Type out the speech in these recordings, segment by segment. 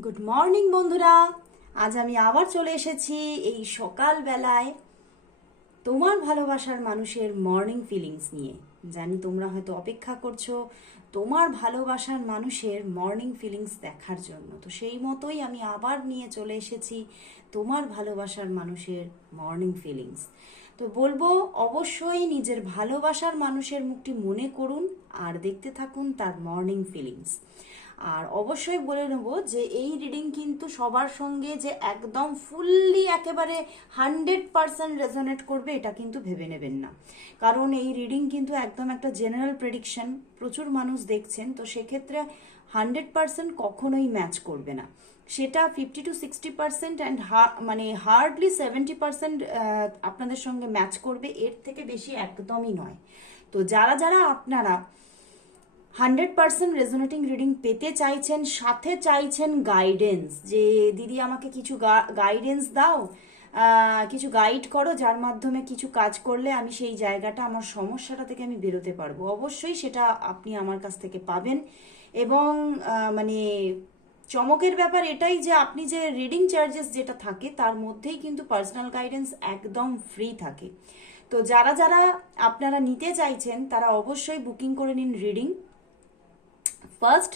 Good morning বন্ধুরা। আজ আমি আবার চলে এসেছি এই সকাল বেলায় তোমার ভালোবাসার মানুষের মর্নিং ফিলিংস নিয়ে। জানি তোমরা হয়তো অপেক্ষা করছ তোমার ভালোবাসার মানুষের মর্নিং ফিলিংস দেখার জন্য। তো সেই মতোই আমি আবার নিয়ে চলে এসেছি তোমার ভালোবাসার মানুষের মর্নিং ফিলিংস তো বলব, অবশ্যই নিজের ভালোবাসার মানুষের মুখটি মনে করুন আর দেখতে থাকুন তার মর্নিং ফিলিংস আর অবশ্যই বলে নেব যে এই রিডিং কিন্তু সবার সঙ্গে যে একদম ফুললি একেবারে হান্ড্রেড পারসেন্ট রেজনেট করবে, এটা কিন্তু ভেবে নেবেন না। কারণ এই রিডিং কিন্তু একদম একটা জেনারেল প্রেডিকশন প্রচুর মানুষ দেখছেন, তো সেক্ষেত্রে হান্ড্রেড পারসেন্ট কখনোই ম্যাচ করবে না। সেটা fifty two sixty percent and মানে হার্ডলি সেভেন্টি পার্সেন্ট আপনাদের সঙ্গে ম্যাচ করবে, এর থেকে বেশি একদমই নয়। তো যারা যারা আপনারা হান্ড্রেড পার্সেন্ট রেজোনেটিং রিডিং পেতে চাইছেন, সাথে চাইছেন গাইডেন্স যে, দিদি, আমাকে কিছু গাইডেন্স দাও কিছু গাইড করো, যার মাধ্যমে কিছু কাজ করলে আমি সেই জায়গাটা, আমার সমস্যাটা থেকে আমি বেরোতে পারব। অবশ্যই সেটা আপনি আমার কাছ থেকে পাবেন। এবং মানে চমকের ব্যাপার এটাই যে, আপনি যে রিডিং চার্জেস যেটা থাকে, তার মধ্যেই কিন্তু পার্সোনাল গাইডেন্স একদম ফ্রি থাকে। তো যারা যারা আপনারা নিতে চাইছেন, তারা অবশ্যই বুকিং করে নিন রিডিং ফার্স্ট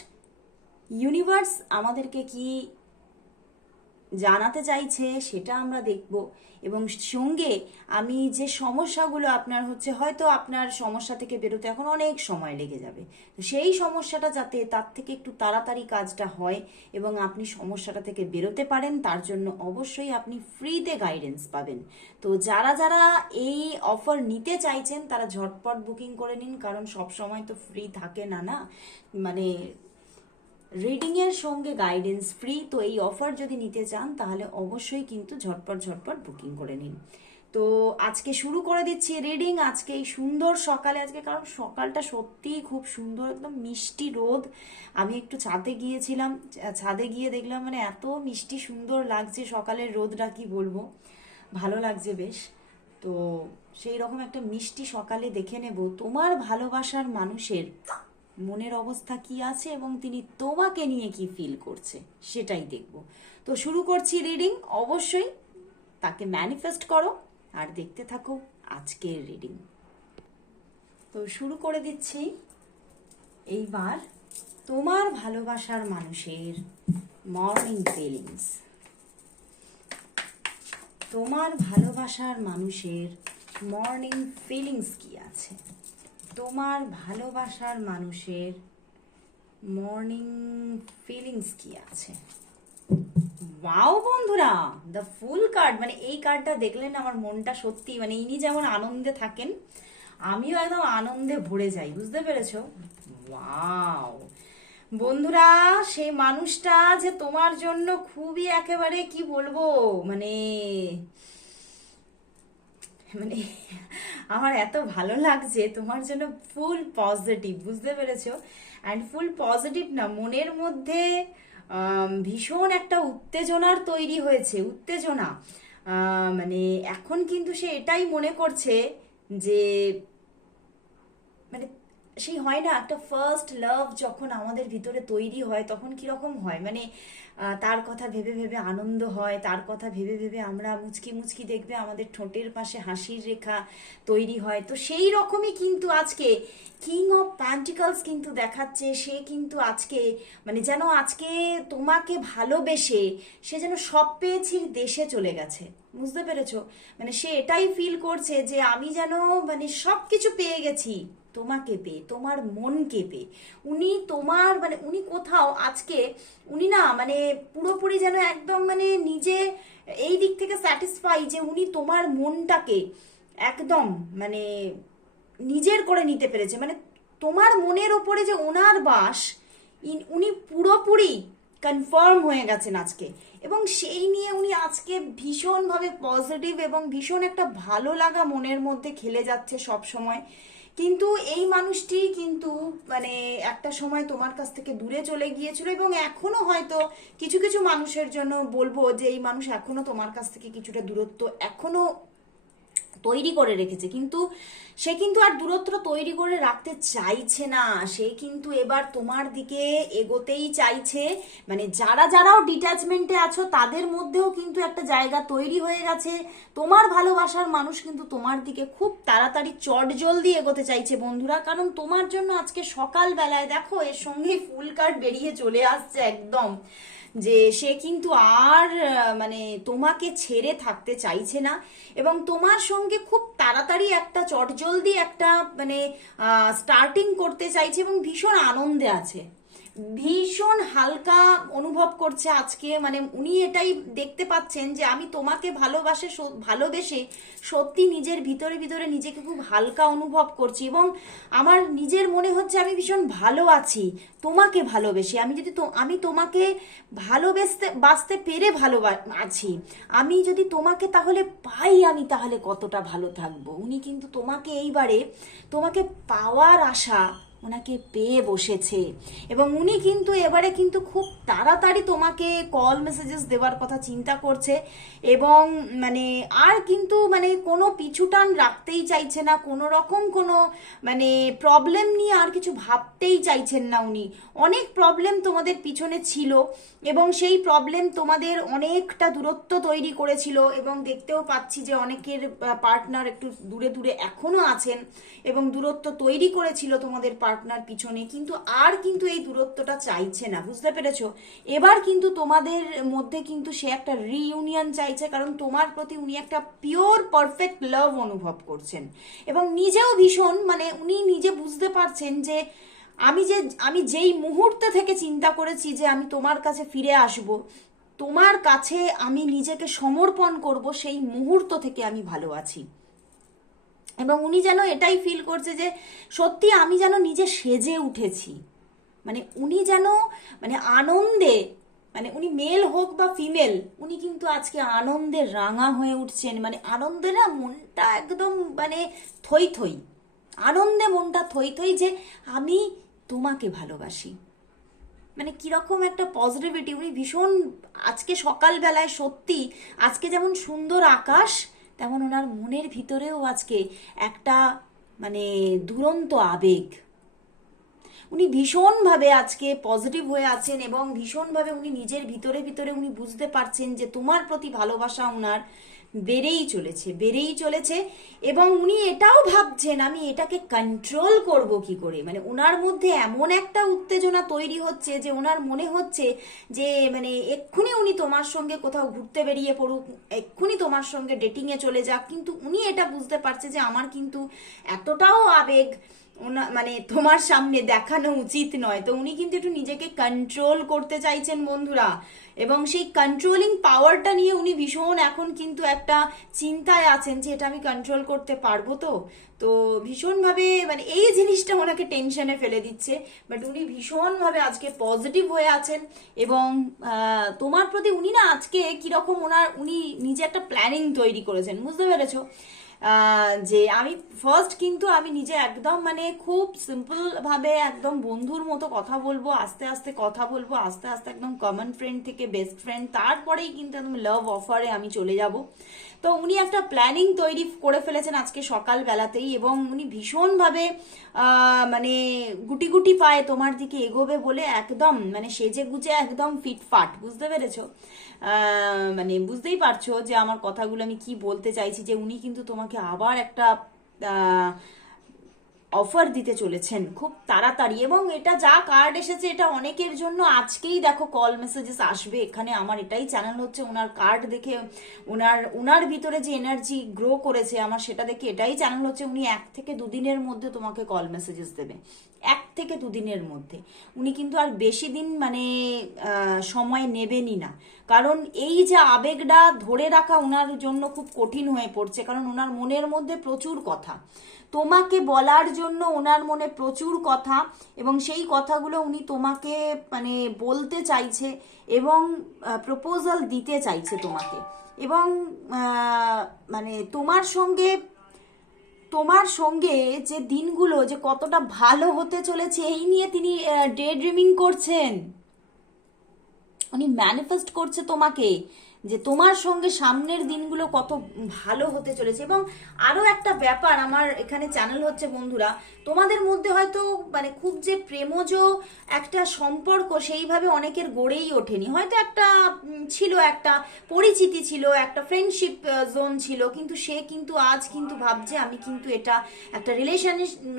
ইউনিভার্স আমাদেরকে কি জানাতে চাইছে, সেটা আমরা দেখব। এবং সঙ্গে আমি যে সমস্যাগুলো আপনার হচ্ছে, হয়তো আপনার সমস্যা থেকে বেরোতে এখন অনেক সময় লেগে যাবে। তো সেই সমস্যাটা যাতে তার থেকে একটু তাড়াতাড়ি কাজটা হয় এবং আপনি সমস্যাটা থেকে বেরোতে পারেন, তার জন্য অবশ্যই আপনি ফ্রিতে গাইডেন্স পাবেন। তো যারা যারা এই অফার নিতে চাইছেন, তারা ঝটপট বুকিং করে নিন, কারণ সব সময় তো ফ্রি থাকে না না? মানে রিডিং এর সঙ্গে গাইডেন্স ফ্রি তো এই অফার যদি নিতে চান, তাহলে অবশ্যই কিন্তু ঝটপট ঝটপট বুকিং করে নিন। তো আজকে শুরু করে দিচ্ছি রিডিং আজকে এই সুন্দর সকালে, আজকে কারণ সকালটা সত্যিই খুব সুন্দর, একদম মিষ্টি রোদ। আমি একটু ছাদে গিয়েছিলাম ছাদে গিয়ে দেখলাম মানে এত মিষ্টি সুন্দর লাগছে সকালের রোদটা, কি বলব? ভালো লাগছে বেশ। তো সেই রকম একটা মিষ্টি সকালে দেখে নেব। তোমার ভালোবাসার মানুষের মনের অবস্থা কি আছে এবং তিনি তোমাকে নিয়ে কি ফিল করছে? সেটাই দেখব। তো শুরু করছি রিডিং অবশ্যই তাকে ম্যানিফেস্ট করো আর দেখতে থাকো আজকের রিডিং তো শুরু করে দিচ্ছি। এইবার তোমার ভালোবাসার মানুষের মর্নিং ফিলিংস তোমার ভালোবাসার মানুষের মর্নিং ফিলিংস কি আছে? তোমার ভালোবাসার মানুষের মর্নিং ফিলিংস কি আছে? ওয়াও বন্ধুরা দ্য ফুল কার্ড মানে এই কার্ডটা দেখলেন আমার মনটা সত্যি মানে ইনি যেমন আনন্দে থাকেন, আমিও একদম আনন্দে ভরে যাই, বুঝতে পেরেছ? ওয়াও বন্ধুরা, সেই মানুষটা যে তোমার জন্য খুবই একেবারে কি বলব মানে মানে আমার এত ভালো লাগছে, তোমার জন্য ফুল পজিটিভ বুঝতে পেরেছ? অ্যান্ড ফুল পজিটিভ না, মনের মধ্যে ভীষণ একটা উত্তেজনার তৈরি হয়েছে, উত্তেজনা। মানে এখন কিন্তু সে এটাই মনে করছে যে মানে সেই হয় না? একটা ফার্স্ট লাভ যখন আমাদের ভিতরে তৈরি হয়, তখন কীরকম হয়? মানে তার কথা ভেবে ভেবে আনন্দ হয়, তার কথা ভেবে ভেবে আমরা মুচকি মুচকি দেখবে আমাদের ঠোঁটের পাশে হাসির রেখা তৈরি হয়। তো সেই রকমই কিন্তু আজকে কিং অফ প্যান্টিকলস কিন্তু দেখাচ্ছে, সে কিন্তু আজকে মানে যেন আজকে তোমাকে ভালোবেসে সে যেন সব পেয়েছির দেশে চলে গেছে। বুঝতে পেরেছ? মানে সে এটাই ফিল করছে যে আমি যেন মানে সব কিছু পেয়ে গেছি। তোমাকে পেয়ে, তোমার মনকে পেয়ে। উনি তোমার মানে উনি কোথাও আজকে, উনি না মানে পুরোপুরি যেন একদম মানে নিজে এই দিক থেকে স্যাটিসফাই যে উনি তোমার মনটাকে একদম মানে নিজের করে নিতে পেরেছে। মানে তোমার মনের ওপরে যে ওনার বাস উনি পুরোপুরি কনফার্ম হয়ে গেছেন আজকে। এবং সেই নিয়ে উনি আজকে ভীষণভাবে পজিটিভ এবং ভীষণ একটা ভালো লাগা মনের মধ্যে খেলে যাচ্ছে সব সময় কিন্তু এই মানুষটি কিন্তু মানে একটা সময় তোমার কাছ থেকে দূরে চলে গিয়েছিল এবং এখনও হয়তো কিছু কিছু মানুষের জন্য বলব যে এই মানুষ এখনও তোমার কাছ থেকে কিছুটা দূরত্ব এখনও তৈরি করে রেখেছে। কিন্তু সে কিন্তু আর দূরত্ব তৈরি করে রাখতে চাইছে না। সে কিন্তু এবার তোমার দিকে এগোতেই চাইছে। মানে যারা, যারাও ডিট্যাচমেন্টে আছো, তাদের মধ্যেও কিন্তু একটা জায়গা তৈরি হয়ে গেছে। তোমার ভালোবাসার মানুষ কিন্তু তোমার দিকে খুব তাড়াতাড়ি চট জলদি এগোতে চাইছে বন্ধুরা। কারণ তোমার জন্য আজকে সকাল বেলায় দেখো, এর সঙ্গে ফুল কার্ড বেরিয়ে চলে আসছে একদম। যে সে কিন্তু আর মানে তোমাকে ছেড়ে থাকতে চাইছে না এবং তোমার সঙ্গে খুব তাড়াতাড়ি একটা চটজলদি একটা মানে স্টার্টিং করতে চাইছে এবং ভীষণ আনন্দে আছে। ভীষণ হালকা অনুভব করছে আজকে। মানে উনি এটাই দেখতে পাচ্ছেন যে আমি তোমাকে ভালোবাসে ভালোবেসে সত্যি নিজের ভিতরে ভিতরে নিজেকে খুব হালকা অনুভব করছি এবং আমার নিজের মনে হচ্ছে আমি ভীষণ ভালো আছি, তোমাকে ভালোবেসে। আমি যদি তো আমি তোমাকে ভালোবেসতে বাঁচতে পেরে ভালো আছি, আমি যদি তোমাকে তাহলে পাই আমি তাহলে কতটা ভালো থাকব? উনি কিন্তু তোমাকে এইবারে তোমাকে পাওয়ার আশা ওনাকে পেয়ে বসেছে। এবং উনি কিন্তু এবারে কিন্তু খুব তাড়াতাড়ি তোমাকে কল মেসেজেস দেওয়ার কথা চিন্তা করছে। এবং মানে আর কিন্তু মানে কোনো পিছুটান রাখতেই চাইছে না, কোনো রকম কোনো মানে প্রবলেম নিয়ে আর কিছু ভাবতেই চাইছেন না উনি। অনেক প্রবলেম তোমাদের পিছনে ছিল এবং সেই প্রবলেম তোমাদের অনেকটা দূরত্ব তৈরি করেছিল এবং দেখতেও পাচ্ছি যে অনেকের পার্টনার একটু দূরে দূরে এখনও আছেন এবং দূরত্ব তৈরি করেছিল তোমাদের পার্টনার পিছনে, কিন্তু আর কিন্তু এই দূরত্বটা চাইছে না, বুঝতে পেরেছ? এবার কিন্তু তোমাদের মধ্যে কিন্তু সে একটা রিইউনিয়ন চাইছে কারণ তোমার প্রতি উনি একটা পিওর পারফেক্ট লাভ অনুভব করছেন। এবং নিজেও ভীষণ মানে উনি নিজে বুঝতে পারছেন যে আমি যে, আমি যেই মুহূর্তে থেকে চিন্তা করেছি যে আমি তোমার কাছে ফিরে আসব, তোমার কাছে আমি নিজেকে সমর্পণ করব, সেই মুহূর্ত থেকে আমি ভালো আছি। এবং উনি যেন এটাই ফিল করছে যে সত্যি আমি যেন নিজে সেজে উঠেছি। মানে উনি যেন মানে আনন্দে মানে উনি মেল হোক বা ফিমেল উনি কিন্তু আজকে আনন্দে রাঙা হয়ে উঠছেন। মানে আনন্দে না মনটা একদম মানে থই থই। আনন্দে মনটা থই থই যে আমি তোমাকে ভালোবাসি। মানে কীরকম একটা পজিটিভিটি উনি ভীষণ আজকে সকালবেলায় সত্যি, আজকে যেমন সুন্দর আকাশ, তেমন ওনার মনের ভিতরেও আজকে একটা মানে দুরন্ত আবেগ। উনি ভীষণভাবে আজকে পজিটিভ হয়ে আছেন এবং ভীষণভাবে উনি নিজের ভিতরে ভিতরে উনি বুঝতে পারছেন যে তোমার প্রতি ভালোবাসা ওনার বেড়েই চলেছে বেড়েই চলেছে এবং উনি এটাও ভাবছেন, আমি এটাকে কন্ট্রোল করব কি করে? মানে ওনার মধ্যে এমন একটা উত্তেজনা তৈরি হচ্ছে যে ওনার মনে হচ্ছে যে মানে এক্ষুনি উনি তোমার সঙ্গে কোথাও ঘুরতে বেরিয়ে পড়ুক, এক্ষুনি তোমার সঙ্গে ডেটিংয়ে চলে যাক, কিন্তু উনি এটা বুঝতে পারছে যে আমার কিন্তু এতটাও আবেগ ওনা মানে তোমার সামনে দেখানো উচিত নয়। তো উনি কিন্তু একটু নিজেকে কন্ট্রোল করতে চাইছেন বন্ধুরা। এবং সেই কন্ট্রোলিং পাওয়ারটা নিয়ে উনি ভীষণ এখন কিন্তু একটা চিন্তায় আছেন যে এটা আমি কন্ট্রোল করতে পারব তো। তো ভীষণভাবে মানে এই জিনিসটা ওনাকে টেনশনে ফেলে দিচ্ছে। বাট উনি ভীষণভাবে আজকে পজিটিভ হয়ে আছেন। এবং তোমার প্রতি উনি না আজকে কীরকম ওনার, উনি নিজে একটা প্ল্যানিং তৈরি করেছেন। বুঝতে পেরেছ? যে আমি ফার্স্ট কিন্তু আমি নিজে একদম মানে খুব সিম্পল ভাবে একদম বন্ধুর মতো কথা বলব, আস্তে আস্তে কথা বলব, আস্তে আস্তে একদম কমন ফ্রেন্ড থেকে বেস্ট ফ্রেন্ড তারপরেই কিন্তু একদম লাভ অফারে আমি চলে যাব। তো উনি একটা প্ল্যানিং তৈরি করে ফেলেছেন আজকে সকাল বেলাতেই এবং উনি ভীষণভাবে মানে গুটি গুটি পায়ে তোমার দিকে এগোবে বলে একদম মানে সেজে গুজে একদম ফিটফাট বুঝতে পেরেছ? মানে বুঝতেই পারছ যে আমার কথাগুলো আমি কি বলতে চাইছি, যে উনি কিন্তু তোমাকে আবার একটা অফার দিতে চলেছেন। খুব তাড়াতাড়ি। এবং এটা যা কার্ড এসেছে, এটা অনেকের জন্য আজকেই দেখো কল মেসেজেস আসবে। এখানে আমার এটাই চ্যানেল হচ্ছে ওনার কার্ড দেখে ওনার ওনার ভিতরে যে এনার্জি গ্রো করেছে আমার, সেটা দেখে এটাই চ্যানেল হচ্ছে। উনি এক থেকে দুদিনের মধ্যে তোমাকে কল মেসেজেস দেবে। এক থেকে দুদিনের মধ্যে। উনি কিন্তু আর বেশি দিন মানে সময় নেবেনই না। কারণ এই যে আবেগটা ধরে রাখা ওনার জন্য খুব কঠিন হয়ে পড়ছে, কারণ ওনার মনের মধ্যে প্রচুর কথা। তোমাকে বলার জন্য ওনার মনে প্রচুর কথা এবং সেই কথাগুলো উনি তোমাকে মানে বলতে চাইছে এবং প্রপোজাল দিতে চাইছে তোমাকে। এবং মানে তোমার সঙ্গে তোমার সঙ্গে যে দিনগুলো যে কতটা ভালো হতে চলেছে, এই নিয়ে তিনি ডে ড্রিমিং করছেন। উনি ম্যানিফেস্ট করছে তোমাকে। যে তোমার সঙ্গে সামনের দিনগুলো কত ভালো হতে চলেছে। এবং আরও একটা ব্যাপার, আমার এখানে চ্যানেল হচ্ছে বন্ধুরা, তোমাদের মধ্যে হয়তো মানে খুব যে প্রেমজ একটা সম্পর্ক সেইভাবে অনেকের গড়েই ওঠেনি। হয়তো একটা ছিল একটা, পরিচিতি ছিল, একটা ফ্রেন্ডশিপ জোন ছিল, কিন্তু সে কিন্তু আজ কিন্তু ভাবছে, আমি কিন্তু এটা একটা রিলেশন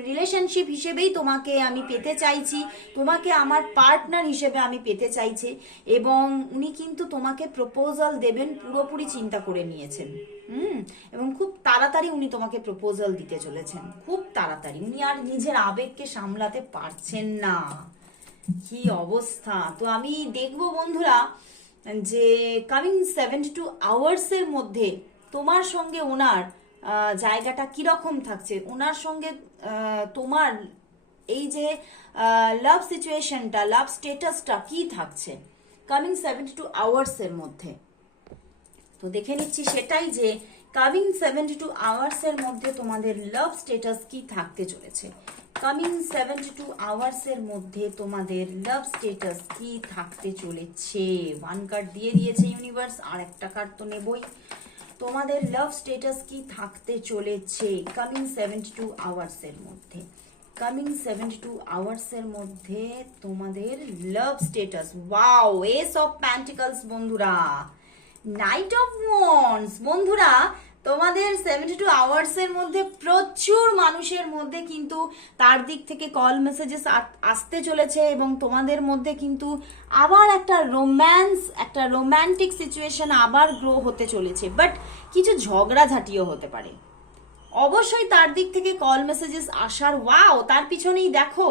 রিলেশনশিপ হিসেবেই তোমাকে আমি পেতে চাইছি, তোমাকে আমার পার্টনার হিসেবে আমি পেতে চাইছি। এবং উনি কিন্তু তোমাকে প্রপোজাল দেবেন পুরোপুরি চিন্তা করে নিয়েছেন। হুম? এবং খুব তাড়াতাড়ি উনি তোমাকে প্রপোজাল দিতে চলেছেন। খুব তাড়াতাড়ি। উনি আর নিজের আবেগকে সামলাতে পারছেন না। কি অবস্থা? তো আমি দেখব বন্ধুরা যে কামিং সেভেন্টি টু আওয়ার্সের মধ্যে তোমার সঙ্গে ওনার জায়গাটা কীরকম থাকছে? ওনার সঙ্গে তোমার এই যে লাভ সিচুয়েশনটা লাভ স্টেটাসটা কি থাকছে? কামিং সেভেন্টি টু আওয়ার্সের মধ্যে। তো দেখে নিচ্ছি সেটাই যে কামিং সেভেন্টি টু আওয়ার্স এর মধ্যে তোমাদের লাভ স্টেটাস কি থাকতে চলেছে। কামিং সেভেন্টি টু আওয়ার্স এর মধ্যে তোমাদের লাভ স্টেটাস কি থাকতে চলেছে? ওয়ান কার্ড দিয়ে দিয়েছে ইউনিভার্স আর একটা কার্ড তো নেবই। তোমাদের লাভ স্টেটাস কি থাকতে চলেছে কামিং সেভেন্টি টু আওয়ার্স এর মধ্যে? কামিং সেভেন্টি টু আওয়ার্স এর মধ্যে তোমাদের love status wow ace of pentacles বন্ধুরা। নাইট অফ ওয়ান্স বন্ধুরা, তোমাদের সেভেন্টি টু আওয়ার্সের মধ্যে প্রচুর মানুষের মধ্যে কিন্তু তার দিক থেকে কল মেসেজেস আসতে চলেছে এবং তোমাদের মধ্যে কিন্তু আবার একটা রোম্যান্স একটা রোম্যান্টিক সিচুয়েশন আবার গ্রো হতে চলেছে। বাট কিছু ঝগড়াঝাটিও হতে পারে। অবশ্যই তার দিক থেকে কল মেসেজেস আসার ওয়াও তার পিছনেই দেখো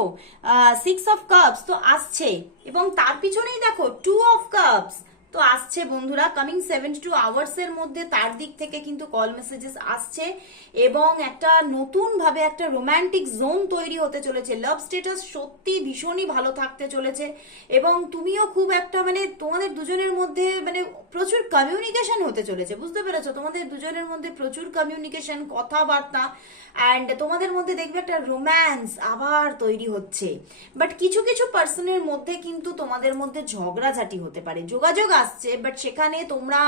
সিক্স অফ কাপস তো আসছে। এবং তার পিছনেই দেখো টু অফ কাপস তো আসছে বন্ধুরা কামিং সেভেন্টি টু আওয়ার্স এর মধ্যে তার দিক থেকে কিন্তু কল মেসেজেস আসছে এবং একটা নতুন ভাবে একটা রোমান্টিক জোন তৈরি হতে চলেছে। লাভ স্টেটাস সত্যি ভীষণই ভালো থাকতে চলেছে এবং তুমিও খুব একটা মানে তোমাদের দুজনের মধ্যে মানে প্রচুর কমিউনিকেশন হতে চলেছে, বুঝতে পেরেছ? তোমাদের দুজনের মধ্যে প্রচুর কমিউনিকেশন কথাবার্তা অ্যান্ড তোমাদের মধ্যে দেখবে একটা রোম্যান্স আবার তৈরি হচ্ছে। বাট কিছু কিছু পার্সনের মধ্যে কিন্তু তোমাদের মধ্যে ঝগড়াঝাটি হতে পারে। যোগাযোগ আসছে বাট সেখানে তোমরা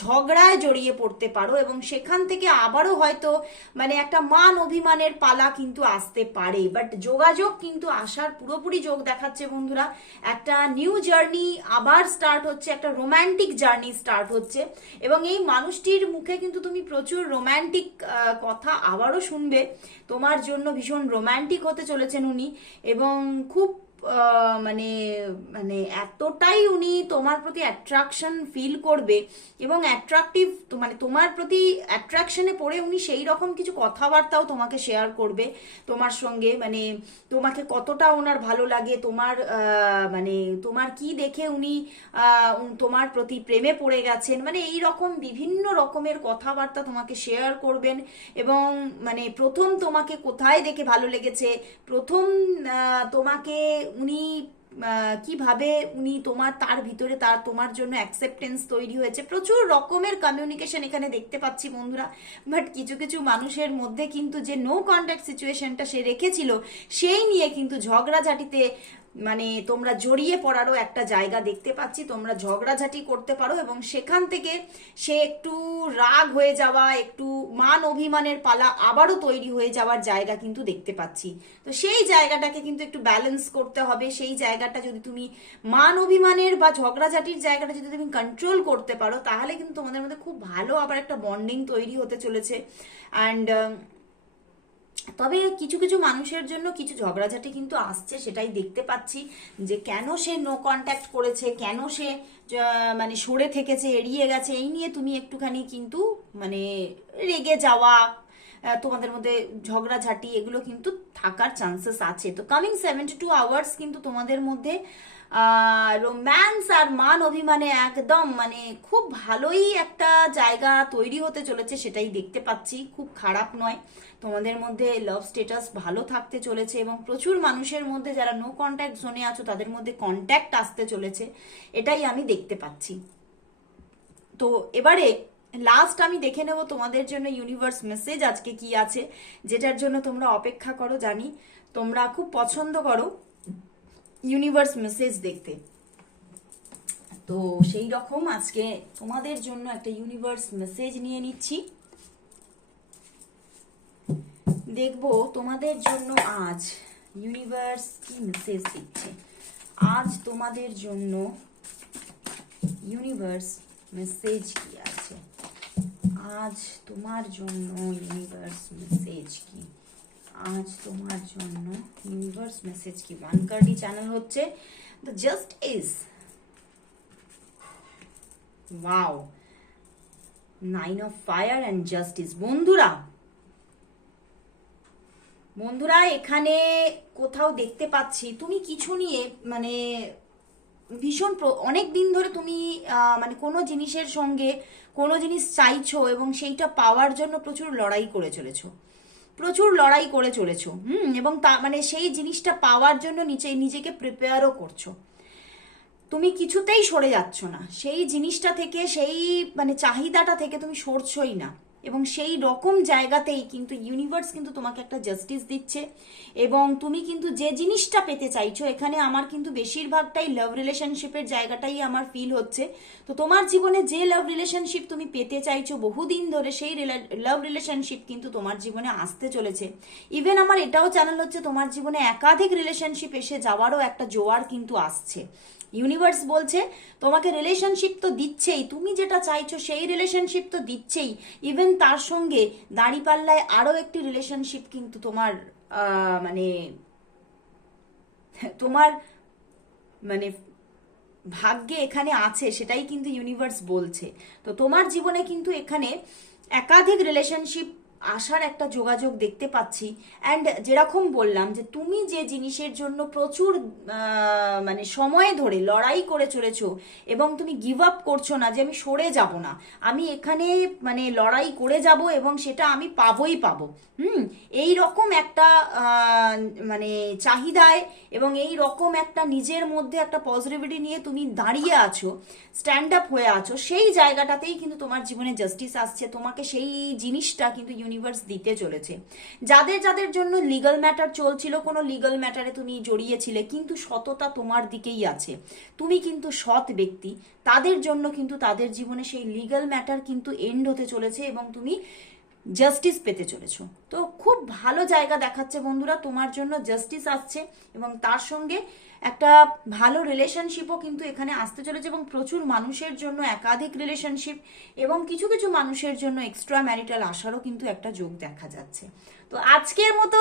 ঝগড়ায় জড়িয়ে পড়তে পারো এবং সেখান থেকে আবারও হয়তো মানে একটা মান অভিমানের পালা কিন্তু আসতে পারে। বাট যোগাযোগ কিন্তু আসার পুরোপুরি যোগ দেখাচ্ছে বন্ধুরা। একটা নিউ জার্নি আবার স্টার্ট হচ্ছে, একটা রোম্যান্টিক জার্নি স্টার্ট হচ্ছে এবং এই মানুষটির মুখে কিন্তু তুমি প্রচুর রোম্যান্টিক কথা আবারও শুনবে। তোমার জন্য ভীষণ রোম্যান্টিক হতে চলেছেন উনি এবং খুব মানে মানে এতটাই উনি তোমার প্রতি অ্যাট্রাকশন ফিল করবে এবং অ্যাট্রাকটিভ মানে তোমার প্রতি অ্যাট্রাকশনে পড়ে উনি সেই রকম কিছু কথাবার্তাও তোমাকে শেয়ার করবে তোমার সঙ্গে। মানে তোমাকে কতটা ওনার ভালো লাগে, তোমার মানে তোমার কি দেখে উনি তোমার প্রতি প্রেমে পড়ে গেছেন। মানে এই রকম বিভিন্ন রকমের কথাবার্তা তোমাকে শেয়ার করবেন এবং মানে প্রথম তোমাকে কোথায় দেখে ভালো লেগেছে, প্রথম তোমাকে উনি কীভাবে উনি তোমার, তার ভিতরে তার, তোমার জন্য অ্যাকসেপ্টেন্স তৈরি হয়েছে। প্রচুর রকমের কমিউনিকেশন এখানে দেখতে পাচ্ছি বন্ধুরা। বাট কিছু কিছু মানুষের মধ্যে কিন্তু যে নো কন্ট্যাক্ট সিচুয়েশনটা সে রেখেছিল, সেই নিয়ে কিন্তু ঝগড়াঝাটিতে মানে তোমরা জড়িয়ে পড়ারও একটা জায়গা দেখতে পাচ্ছি, তোমরা ঝগড়াঝাটি করতে পারো এবং সেখান থেকে সে একটু রাগ হয়ে যাওয়া, একটু মান অভিমানের পালা আবারও তৈরি হয়ে যাওয়ার জায়গা কিন্তু দেখতে পাচ্ছি। তো সেই জায়গাটাকে কিন্তু একটু ব্যালেন্স করতে হবে, সেই জায়গাটা যদি তুমি মান অভিমানের বা ঝগড়াঝাটির জায়গাটা যদি তুমি কন্ট্রোল করতে পারো, তাহলে কিন্তু তোমাদের মধ্যে খুব ভালো আবার একটা বন্ডিং তৈরি হতে চলেছে। অ্যান্ড তবে কিছু কিছু মানুষের জন্য কিছু ঝগড়াঝাটি কিন্তু আসছে, সেটাই দেখতে পাচ্ছি যে কেন সে নো কন্ট্যাক্ট করেছে, কেন সে মানে সরে থেকেছে, এড়িয়ে গেছে, এই নিয়ে তুমি একটুখানি কিন্তু মানে রেগে যাওয়া তোমাদের মধ্যে ঝগড়াঝাটি, এগুলো কিন্তু থাকার চান্সেস আছে। তো কামিং সেভেন্টি টু আওয়ার্স কিন্তু তোমাদের মধ্যে রোম্যান্স আর মান অভিমানে একদম মানে খুব ভালোই একটা জায়গা তৈরি হতে চলেছে সেটাই দেখতে পাচ্ছি। খুব খারাপ নয়। তোমাদের মধ্যে লাভ স্টেটাস ভালো থাকতে চলেছে এবং প্রচুর মানুষের মধ্যে যারা নো কন্ট্যাক্ট জোনে আছো, তাদের মধ্যে কন্ট্যাক্ট আসতে চলেছে। এটাই আমি দেখতে পাচ্ছি। তো এবারে লাস্ট আমি দেখে নেব তোমাদের জন্য ইউনিভার্স মেসেজ আজকে কি আছে, যেটার জন্য তোমরা অপেক্ষা করো, জানি। তোমরা খুব পছন্দ করো। ইউনিভার্স মেসেজ দেখতে। তো সেই রকম আজকে তোমাদের জন্য একটা ইউনিভার্স মেসেজ নিয়ে নিচ্ছি। দেখব তোমাদের জন্য আজ ইউনিভার্স কি মেসেজ দিচ্ছে। আজ তোমাদের জন্য ইউনিভার্স মেসেজ কি আছে? আজ তোমার জন্য ইউনিভার্স মেসেজ কি? আজ তোমার জন্য ইউনিভার্স মেসেজ কি? ওয়ান কার্ডি চ্যানেল হচ্ছে the just is wow nine of fire and justice বন্ধুরা বন্ধুরা, এখানে কোথাও দেখতে পাচ্ছি, তুমি কিছু নিয়ে মানে ভীষণ অনেক দিন ধরে তুমি মানে কোনো জিনিসের সঙ্গে কোনো জিনিস চাইছো এবং সেইটা পাওয়ার জন্য প্রচুর লড়াই করে চলেছো। প্রচুর লড়াই করে চলেছো, হুম, এবং তা মানে সেই জিনিসটা পাওয়ার জন্য নিচে, নিজেকে প্রিপেয়ারও করছ। তুমি কিছুতেই সরে যাচ্ছ না। সেই জিনিসটা থেকে, সেই মানে চাহিদাটা থেকে তুমি সরছই না। এবং সেই রকম জায়গাতেই কিন্তু ইউনিভার্স কিন্তু তোমাকে একটা জাস্টিস দিচ্ছে। এবং তুমি কিন্তু যে জিনিসটা পেতে চাইছো, এখানে আমার কিন্তু বেশিরভাগটাই লাভ রিলেশনশিপের জায়গাটাই আমার ফিল হচ্ছে। তো তোমার জীবনে যে লাভ রিলেশনশিপ তুমি পেতে চাইছো, বহুদিন ধরে সেই লাভ রিলেশনশিপ কিন্তু তোমার জীবনে আসতে চলেছে। ইভেন আমার এটাও চ্যানেল হচ্ছে তোমার জীবনে একাধিক রিলেশনশিপ এসে যাওয়ারও একটা জোয়ার কিন্তু আসছে। ইউনিভার্স বলছে, তোমাকে রিলেশনশিপ তো দিচ্ছেই, তুমি যেটা চাইছো সেই রিলেশনশিপ তো দিচ্ছেই। ইভেন তার সঙ্গে দাঁড়িপাল্লায় আরও একটি রিলেশনশিপ কিন্তু তোমার মানে তোমার মানে ভাগ্যে এখানে আছে, সেটাই কিন্তু ইউনিভার্স বলছে। তো তোমার জীবনে কিন্তু এখানে একাধিক রিলেশনশিপ আসার একটা যোগাযোগ দেখতে পাচ্ছি। অ্যান্ড যেরকম বললাম যে তুমি যে জিনিসের জন্য প্রচুর মানে সময় ধরে লড়াই করে চলেছো এবং তুমি গিভ আপ করছ না যে আমি সরে যাব না, আমি এখানে মানে লড়াই করে যাব এবং সেটা আমি পাবই পাবো। হুম এই রকম একটা মানে চাহিদায় এবং এই রকম একটা নিজের মধ্যে একটা পজিটিভিটি নিয়ে তুমি দাঁড়িয়ে আছো স্ট্যান্ড আপ হয়ে আছো, সেই জায়গাটাতেই কিন্তু তোমার জীবনে জাস্টিস আসছে, তোমাকে সেই জিনিসটা কিন্তু ইউনিভার্স দিতে চলেছে। যাদের যাদের জন্য লিগাল ম্যাটার চলছিল, কোনো লিগাল ম্যাটারে তুমি জড়িয়েছিলে, কিন্তু সততা তোমার দিকেই আছে। তুমি কিন্তু সৎ ব্যক্তি, তাদের জন্য কিন্তু তাদের জীবনে সেই লিগাল ম্যাটার কিন্তু এন্ড হতে চলেছে এবং তুমি জাস্টিস পেতে চলেছো। তো খুব ভালো জায়গা দেখাচ্ছে বন্ধুরা, তোমার জন্য জাস্টিস আসছে এবং তার সঙ্গে একটা ভালো রিলেশনশিপও কিন্তু এখানে আসতে চলেছে এবং প্রচুর মানুষের জন্য একাধিক রিলেশনশিপ এবং কিছু কিছু মানুষের জন্য এক্সট্রা ম্যারিটাল আসারও কিন্তু একটা যোগ দেখা যাচ্ছে। তো আজকের মতো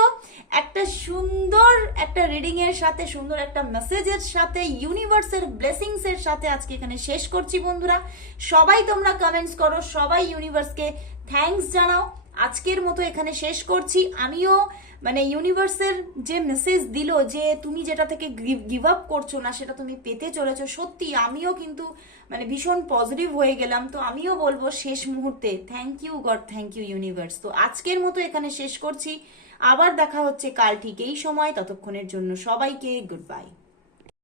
একটা সুন্দর একটা রিডিং এর সাথে, সুন্দর একটা মেসেজের সাথে ইউনিভার্সের ব্লেসিংস এর সাথে আজকে এখানে শেষ করছি বন্ধুরা। সবাই তোমরা কমেন্টস করো, সবাই ইউনিভার্সকে থ্যাঙ্কস জানাও। আজকের মতো এখানে শেষ করছি। আমিও মানে ইউনিভার্সের যে মেসেজ দিল যে তুমি যেটা থেকে গিভ আপ করছ না, সেটা তুমি পেতে চলেছো, সত্যি আমিও কিন্তু মানে ভীষণ পজিটিভ হয়ে গেলাম। তো আমিও বলব শেষ মুহূর্তে thank you God thank you universe তো আজকের মতো এখানে শেষ করছি। আবার দেখা হচ্ছে কাল ঠিক এই সময়। ততক্ষণের জন্য সবাইকে গুড বাই